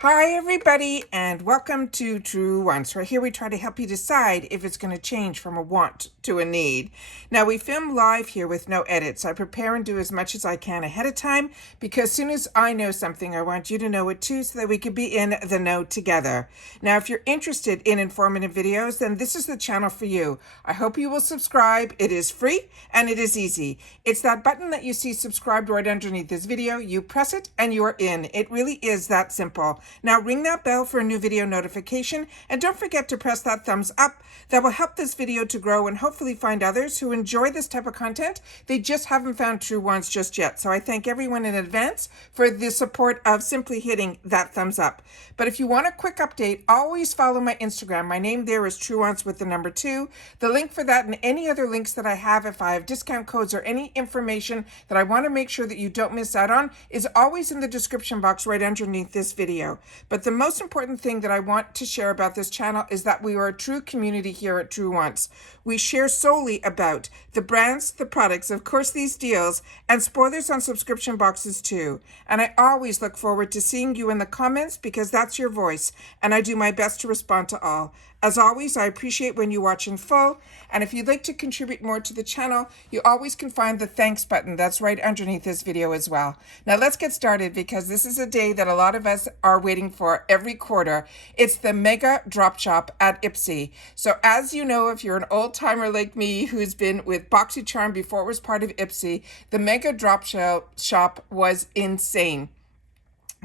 Hi everybody and welcome to Truewants. Right here we try to help you decide if it's going to change from a want to a need. Now we film live here with no edits. I prepare and do as much as I can ahead of time because as soon as I know something I want you to know it too so that we can be in the know together. Now if you're interested in informative videos then this is the channel for you. I hope you will subscribe. It is free and it is easy. It's that button that you see subscribed right underneath this video. You press it and you are in. It really is that simple. Now ring that bell for a new video notification and don't forget to press that thumbs up. That will help this video to grow and hopefully find others who enjoy this type of content. They just haven't found Truewants just yet. So I thank everyone in advance for the support of simply hitting that thumbs up. But if you want a quick update, always follow my Instagram. My name there is Truewants with the number 2. The link for that and any other links that I have, if I have discount codes or any information that I want to make sure that you don't miss out on, is always in the description box right underneath this video. But the most important thing that I want to share about this channel is that we are a true community here at Truewants. We share solely about the brands, the products, of course these deals, and spoilers on subscription boxes too. And I always look forward to seeing you in the comments because that's your voice, and I do my best to respond to all. As always, I appreciate when you watch in full, and if you'd like to contribute more to the channel, you always can find the thanks button that's right underneath this video as well. Now let's get started because this is a day that a lot of us are waiting for every quarter. It's the mega drop shop at IPSY. So as you know, if you're an old timer like me who's been with BoxyCharm before it was part of IPSY, the mega drop shop was insane.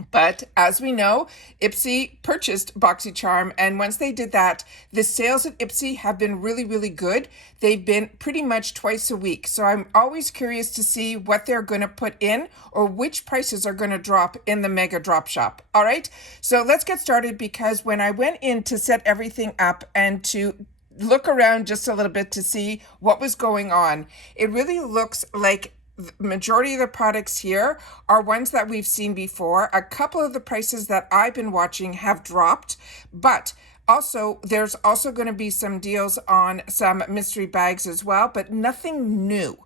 But as we know, IPSY purchased BoxyCharm, and once they did that, the sales at IPSY have been really, really good. They've been pretty much twice a week. So I'm always curious to see what they're going to put in or which prices are going to drop in the mega drop shop. All right, so let's get started because when I went in to set everything up and to look around just a little bit to see what was going on, it really looks like the majority of the products here are ones that we've seen before. A couple of the prices that I've been watching have dropped, but also there's also going to be some deals on some mystery bags as well, but nothing new.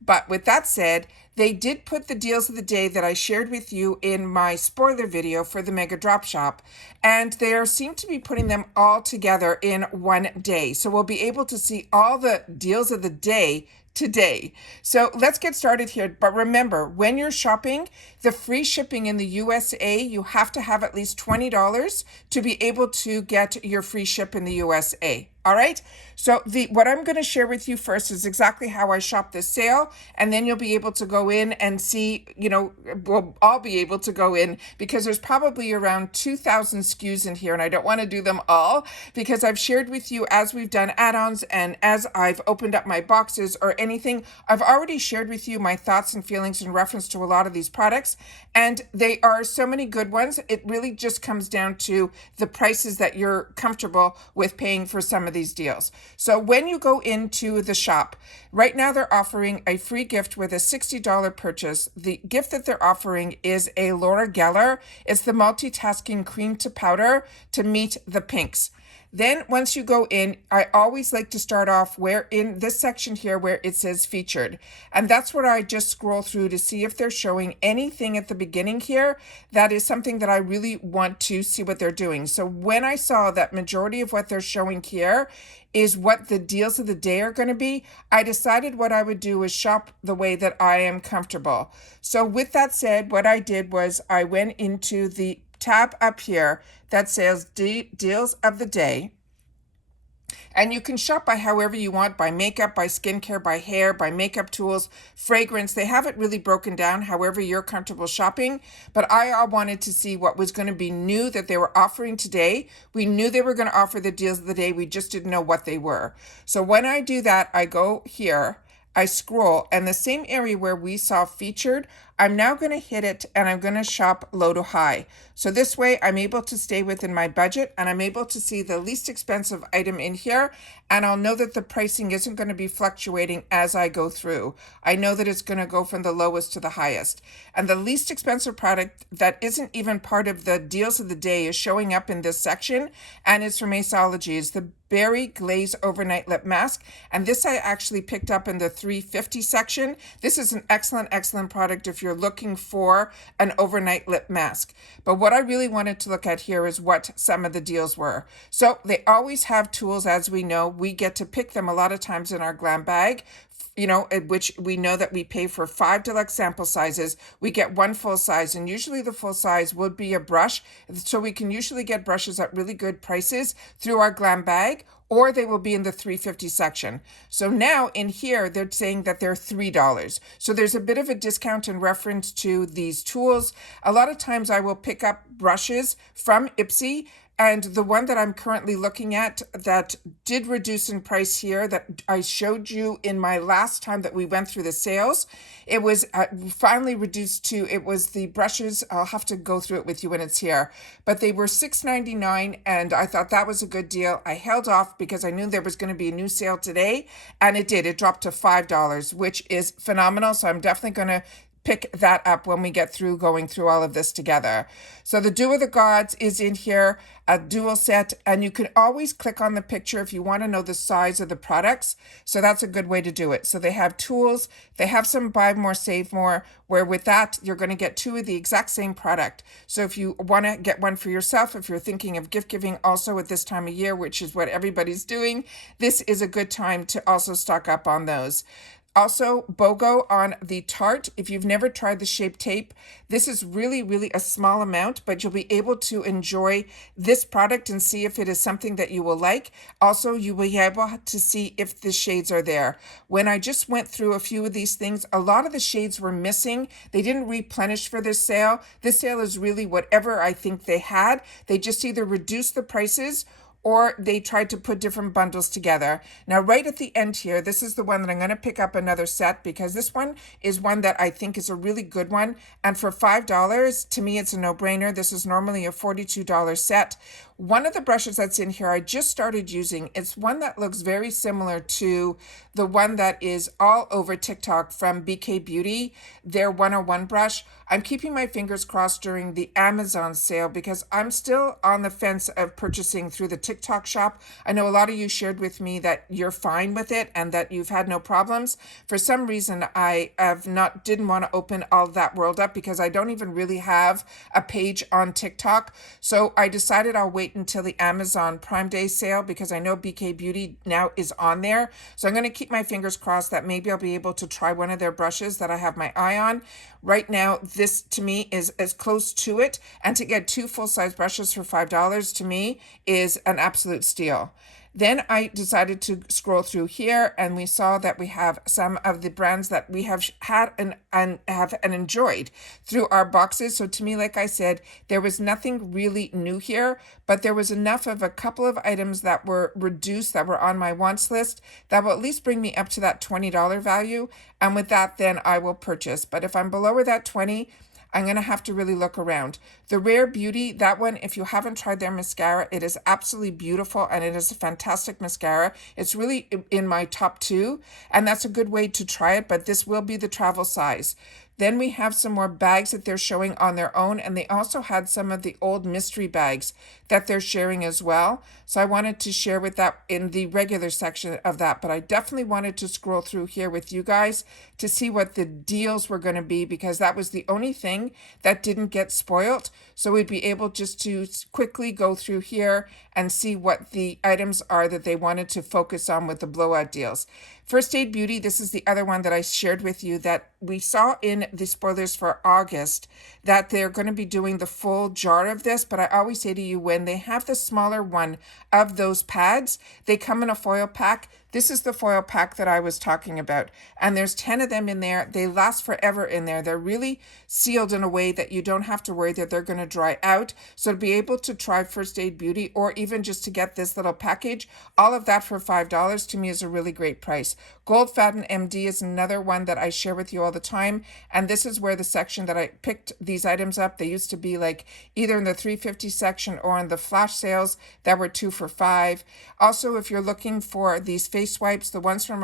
But with that said, they did put the deals of the day that I shared with you in my spoiler video for the Mega Drop Shop, and they seem to be putting them all together in one day. So we'll be able to see all the deals of the day today. So let's get started here. But remember, when you're shopping, the free shipping in the USA, you have to have at least $20 to be able to get your free ship in the USA. All right. So what I'm going to share with you first is exactly how I shop this sale. And then you'll be able to go in and see, we'll all be able to go in because there's probably around 2,000 SKUs in here. And I don't want to do them all because I've shared with you as we've done add-ons and as I've opened up my boxes or anything, I've already shared with you my thoughts and feelings in reference to a lot of these products. And they are so many good ones. It really just comes down to the prices that you're comfortable with paying for some of these deals. So when you go into the shop, right now they're offering a free gift with a $60 purchase. The gift that they're offering is a Laura Geller. It's the multitasking cream to powder to meet the pinks. Then once you go in, I always like to start off where in this section here where it says featured. And that's where I just scroll through to see if they're showing anything at the beginning here that is something that I really want to see what they're doing. So when I saw that majority of what they're showing here is what the deals of the day are going to be, I decided what I would do is shop the way that I am comfortable. So with that said, what I did was I went into the tab up here that says deals of the day, and you can shop by however you want, by makeup, by skincare, by hair, by makeup tools, fragrance. They have it really broken down however you're comfortable shopping, but I wanted to see what was going to be new that they were offering today. We knew they were going to offer the deals of the day, we just didn't know what they were. So when I do that, I go here, I scroll, and the same area where we saw featured, I'm now going to hit it and I'm going to shop low to high. So this way I'm able to stay within my budget and I'm able to see the least expensive item in here, and I'll know that the pricing isn't going to be fluctuating as I go through. I know that it's going to go from the lowest to the highest. And the least expensive product that isn't even part of the deals of the day is showing up in this section, and it's from Aceology. It's the Berry Glaze Overnight Lip Mask, and this I actually picked up in the $3.50 section. This is an excellent product if you're you're looking for an overnight lip mask. But what I really wanted to look at here is what some of the deals were. So they always have tools, as we know. We get to pick them a lot of times in our glam bag, which we know that we pay for 5 deluxe sample sizes. We get 1 full size, and usually the full size would be a brush. So we can usually get brushes at really good prices through our glam bag, or they will be in the $3.50 section. So now in here, they're saying that they're $3. So there's a bit of a discount in reference to these tools. A lot of times I will pick up brushes from IPSY, and the one that I'm currently looking at that did reduce in price here, that I showed you in my last time that we went through the sales, it was finally reduced to, it was the brushes, I'll have to go through it with you when it's here, but they were $6.99, and I thought that was a good deal. I held off because I knew there was going to be a new sale today, and it did. It dropped to $5, which is phenomenal, so I'm definitely going to pick that up when we get through going through all of this together. So the Dew of the Gods is in here, a dual set, and you can always click on the picture if you want to know the size of the products. So that's a good way to do it. So they have tools, they have some buy more, save more, where with that, you're going to get 2 of the exact same product. So if you want to get one for yourself, if you're thinking of gift giving also at this time of year, which is what everybody's doing, this is a good time to also stock up on those. Also, BOGO on the Tarte. If you've never tried the Shape Tape, this is really, really a small amount, but you'll be able to enjoy this product and see if it is something that you will like. Also, you will be able to see if the shades are there. When I just went through a few of these things, a lot of the shades were missing. They didn't replenish for this sale. This sale is really whatever I think they had. They just either reduced the prices or they tried to put different bundles together. Now, right at the end here, this is the one that I'm going to pick up another set, because this one is one that I think is a really good one. And for $5, to me, it's a no-brainer. This is normally a $42 set. One of the brushes that's in here, I just started using. It's one that looks very similar to the one that is all over TikTok from BK Beauty, their 101 brush. I'm keeping my fingers crossed during the Amazon sale because I'm still on the fence of purchasing through the TikTok shop. I know a lot of you shared with me that you're fine with it and that you've had no problems. For some reason, I didn't want to open all that world up because I don't even really have a page on TikTok. So I decided I'll wait until the Amazon Prime Day sale because I know BK Beauty now is on there. So I'm going to keep my fingers crossed that maybe I'll be able to try one of their brushes that I have my eye on. Right now, this to me is as close to it. And to get 2 full-size brushes for $5 to me is an absolute steal. Then I decided to scroll through here, and we saw that we have some of the brands that we have had and enjoyed through our boxes. So to me, like I said, there was nothing really new here, but there was enough of a couple of items that were reduced that were on my wants list that will at least bring me up to that $20 value. And with that, then I will purchase. But if I'm below that 20, I'm going to have to really look around. The Rare Beauty, that one, if you haven't tried their mascara, it is absolutely beautiful and it is a fantastic mascara. It's really in my top 2, and that's a good way to try it, but this will be the travel size. Then we have some more bags that they're showing on their own, and they also had some of the old mystery bags that they're sharing as well. So I wanted to share with that in the regular section of that, but I definitely wanted to scroll through here with you guys to see what the deals were going to be, because that was the only thing that didn't get spoiled. So we'd be able just to quickly go through here and see what the items are that they wanted to focus on with the blowout deals. First Aid Beauty, this is the other one that I shared with you that we saw in the spoilers for August, that they're going to be doing the full jar of this. But I always say to you, when they have the smaller one of those pads, they come in a foil pack. This is the foil pack that I was talking about. And there's 10 of them in there. They last forever in there. They're really sealed in a way that you don't have to worry that they're going to dry out. So to be able to try First Aid Beauty, or even just to get this little package, all of that for $5 to me is a really great price. Gold Fatten MD is another one that I share with you all the time. And this is where the section that I picked these items up. They used to be like either in the 350 section or in the flash sales that were 2 for $5. Also, if you're looking for these face wipes, the ones from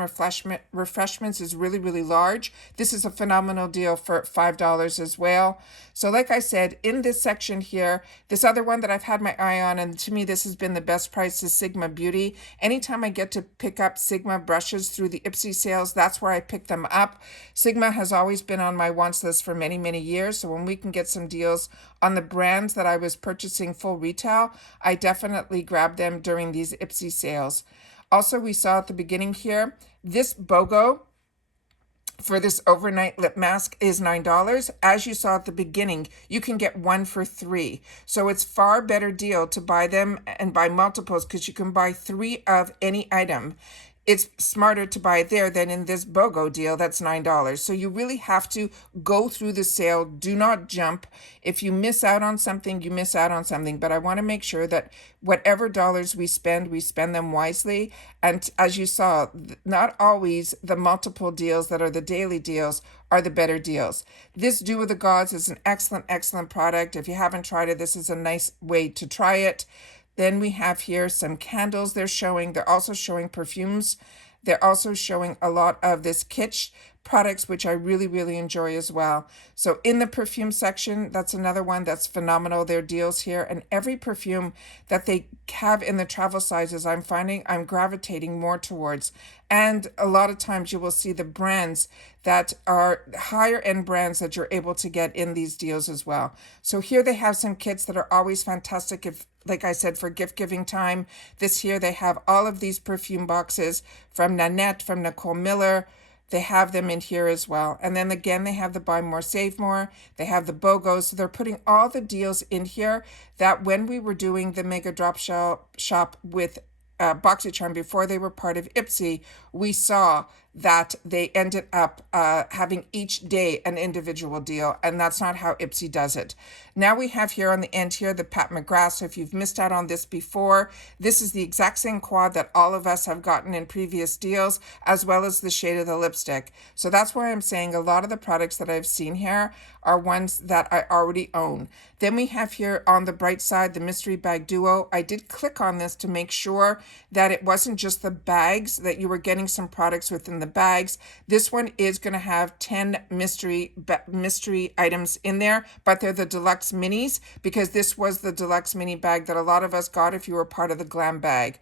Refreshments is really, really large. This is a phenomenal deal for $5 as well. So like I said, in this section here, this other one that I've had my eye on, and to me this has been the best price, is Sigma Beauty. Anytime I get to pick up Sigma brushes through the IPSY sales, that's where I pick them up. Sigma has always been on my wants list for many, many years. So when we can get some deals on the brands that I was purchasing full retail, I definitely grab them during these IPSY sales. Also, we saw at the beginning here, this BOGO for this overnight lip mask is $9. As you saw at the beginning, you can get 1 for $3. So it's far better deal to buy them and buy multiples, because you can buy 3 of any item. It's smarter to buy there than in this BOGO deal that's $9. So you really have to go through the sale. Do not jump. If you miss out on something, you miss out on something. But I want to make sure that whatever dollars we spend them wisely. And as you saw, not always the multiple deals that are the daily deals are the better deals. This Dew of the Gods is an excellent, excellent product. If you haven't tried it, this is a nice way to try it. Then we have here some candles they're showing. They're also showing perfumes. They're also showing a lot of this kitsch products, which I really, really enjoy as well. So in the perfume section, that's another one that's phenomenal. Their deals here, and every perfume that they have in the travel sizes, I'm finding I'm gravitating more towards. And a lot of times you will see the brands that are higher end brands that you're able to get in these deals as well. So here they have some kits that are always fantastic, if, like I said, for gift giving time. This here, they have all of these perfume boxes from Nanette, from Nicole Miller. They have them in here as well. And then again, they have the Buy More, Save More. They have the BOGOs. So they're putting all the deals in here that when we were doing the Mega Drop Shop with BoxyCharm before they were part of IPSY, we saw that they ended up having each day an individual deal, and that's not how IPSY does it. Now we have here on the end here the Pat McGrath. So if you've missed out on this before, this is the exact same quad that all of us have gotten in previous deals, as well as the shade of the lipstick. So that's why I'm saying a lot of the products that I've seen here are ones that I already own. Then we have here on the bright side the Mystery Bag Duo. I did click on this to make sure that it wasn't just the bags, that you were getting some products within the bags. This one is going to have 10 mystery items in there, but they're the deluxe minis, because this was the deluxe mini bag that a lot of us got if you were part of the glam bag.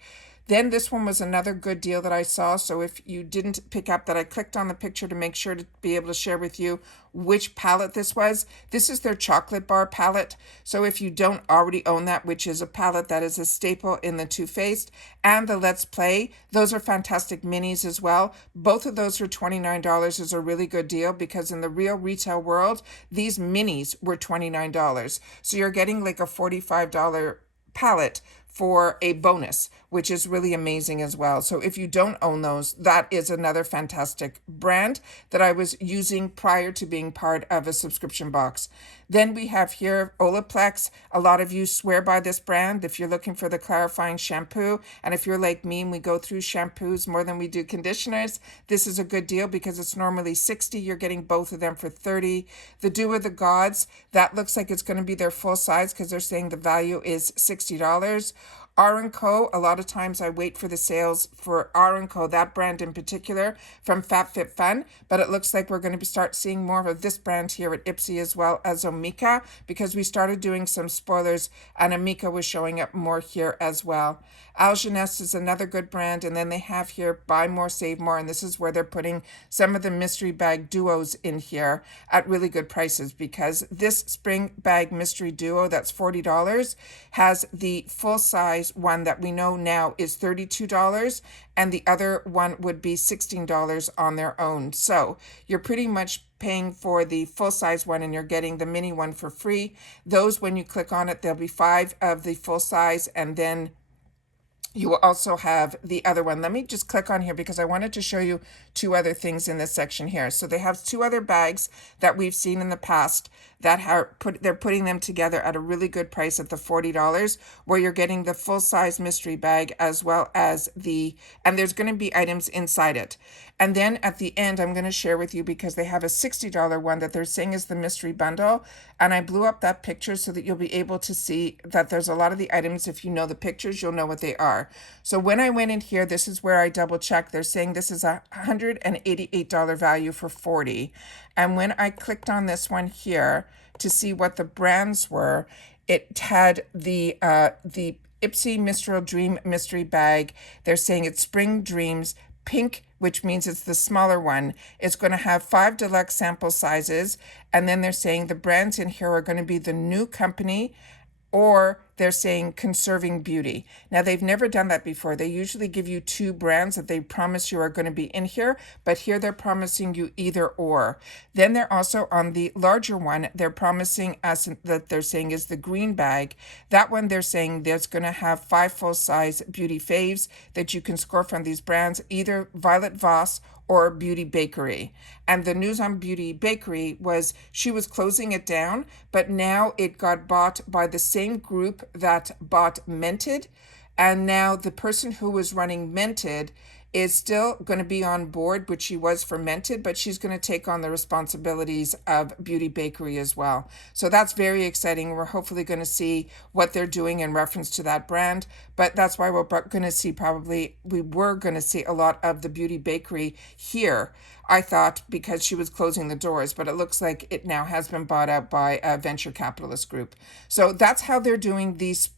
Then this one was another good deal that I saw. So if you didn't pick up that, I clicked on the picture to make sure to be able to share with you which palette this was. This is their chocolate bar palette. So if you don't already own that, which is a palette that is a staple in the Too Faced and the Let's Play, those are fantastic minis as well. Both of those for $29 is a really good deal, because in the real retail world, these minis were $29. So you're getting like a $45 palette for a bonus, which is really amazing as well. So if you don't own those, that is another fantastic brand that I was using prior to being part of a subscription box. Then we have here Olaplex. A lot of you swear by this brand if you're looking for the clarifying shampoo. And if you're like me and we go through shampoos more than we do conditioners, this is a good deal because it's normally $60. You're getting both of them for $30. The Dew of the Gods, that looks like it's going to be their full size because they're saying the value is $60. R&Co, a lot of times I wait for the sales for R&Co, that brand in particular, from FabFitFun, but it looks like we're going to start seeing more of this brand here at IPSY, as well as Omika, because we started doing some spoilers and Omika was showing up more here as well. Algenest is another good brand, and then they have here Buy More, Save More, and this is where they're putting some of the mystery bag duos in here at really good prices, because this spring bag mystery duo that's $40 has the full size one that we know now is $32, and the other one would be $16 on their own. So you're pretty much paying for the full size one and you're getting the mini one for free. Those, when you click on it, there'll be 5 of the full size, and then you will also have the other one. Let me just click on here because I wanted to show you 2 other things in this section here. So they have 2 other bags that we've seen in the past they're putting them together at a really good price at the $40, where you're getting the full size mystery bag as well as and there's going to be items inside it. And then at the end, I'm going to share with you, because they have a $60 one that they're saying is the mystery bundle. And I blew up that picture so that you'll be able to see that there's a lot of the items. If you know the pictures, you'll know what they are. So when I went in here, this is where I double checked. They're saying this is a $188 value for 40. And when I clicked on this one here to see what the brands were, it had the IPSY Mistral Dream Mystery Bag. They're saying it's Spring Dreams Pink, which means it's the smaller one. It's going to have 5 deluxe sample sizes. And then they're saying the brands in here are going to be the New Company, or they're saying Conserving Beauty. Now, they've never done that before. They usually give you 2 brands that they promise you are going to be in here, but here they're promising you either or. Then they're also on the larger one, they're promising us that they're saying is the green bag. That one they're saying there's going to have 5 full-size beauty faves that you can score from these brands, either Violet Voss or Beauty Bakery. And the news on Beauty Bakery was she was closing it down, but now it got bought by the same group that bought Mented. And now the person who was running Mented is still going to be on board, which she was for Mented, but she's going to take on the responsibilities of Beauty Bakery as well. So that's very exciting. We're hopefully going to see what they're doing in reference to that brand, but that's why we're going to see we were going to see a lot of the Beauty Bakery here, I thought, because she was closing the doors, but it looks like it now has been bought out by a venture capitalist group. So that's how they're doing this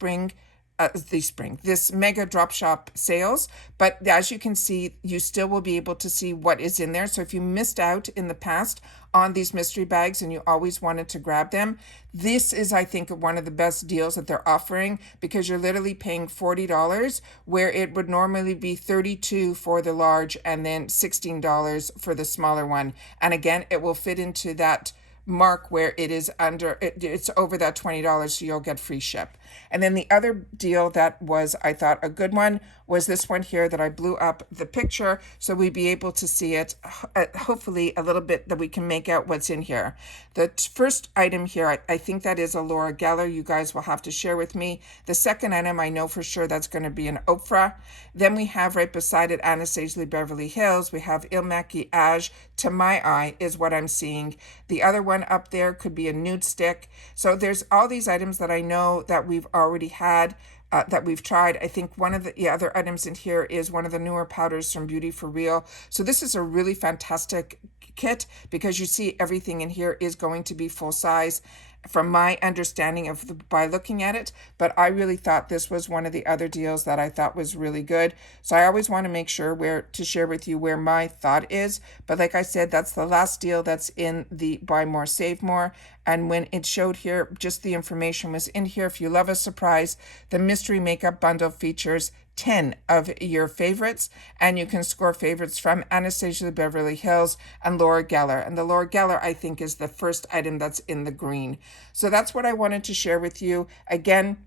mega drop shop sales. But as you can see, you still will be able to see what is in there. So if you missed out in the past on these mystery bags and you always wanted to grab them, this is, I think, one of the best deals that they're offering, because you're literally paying $40 where it would normally be $32 for the large and then $16 for the smaller one. And again, it will fit into that mark where it is it's over that $20, so you'll get free ship. And then the other deal that was, I thought, a good one was this one here that I blew up the picture so we'd be able to see it, hopefully a little bit, that we can make out what's in here. The first item here, I think that is a Laura Geller. You guys will have to share with me. The second item, I know for sure that's going to be an Oprah. Then we have right beside it Anastasia Beverly Hills. We have Il Maquillage, to my eye, is what I'm seeing. The other one up there could be a nude stick. So there's all these items that I know that we've already had, that we've tried. I think one of the other items in here is one of the newer powders from Beauty for Real. So this is a really fantastic kit, because you see everything in here is going to be full size from my understanding by looking at it. But I really thought this was one of the other deals that I thought was really good. So I always want to make sure to share with you where my thought is. But like I said, that's the last deal that's in the Buy More, Save More. And when it showed here, just the information was in here. If you love a surprise, the mystery makeup bundle features 10 of your favorites, and you can score favorites from Anastasia Beverly Hills and Laura Geller. And the Laura Geller, I think, is the first item that's in the green. So that's what I wanted to share with you. Again,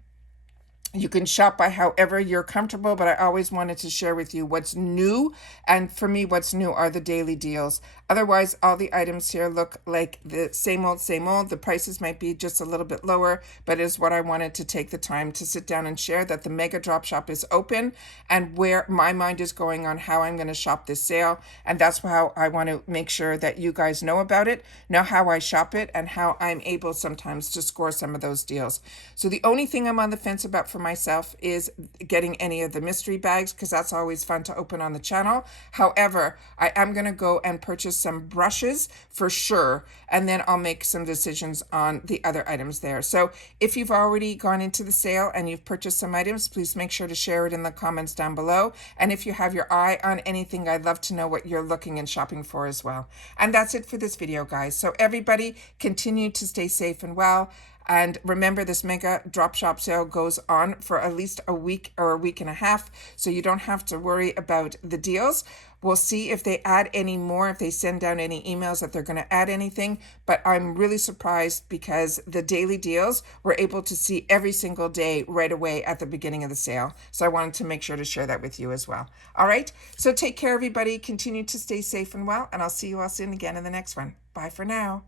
you can shop by however you're comfortable, but I always wanted to share with you what's new. And for me, what's new are the daily deals. Otherwise, all the items here look like the same old, same old. The prices might be just a little bit lower, but is what I wanted to take the time to sit down and share, that the Mega Drop Shop is open and where my mind is going on how I'm going to shop this sale. And that's how I want to make sure that you guys know about it, know how I shop it, and how I'm able sometimes to score some of those deals. So the only thing I'm on the fence about for myself is getting any of the mystery bags, because that's always fun to open on the channel. However, I am going to go and purchase some brushes for sure, and then I'll make some decisions on the other items there. So if you've already gone into the sale and you've purchased some items, please make sure to share it in the comments down below. And if you have your eye on anything, I'd love to know what you're looking and shopping for as well. And that's it for this video, guys. So everybody, continue to stay safe and well. And remember, this mega drop shop sale goes on for at least a week or a week and a half, so you don't have to worry about the deals. We'll see if they add any more, if they send down any emails that they're going to add anything. But I'm really surprised, because the daily deals we're able to see every single day right away at the beginning of the sale. So I wanted to make sure to share that with you as well. All right. So take care, everybody. Continue to stay safe and well, and I'll see you all soon again in the next one. Bye for now.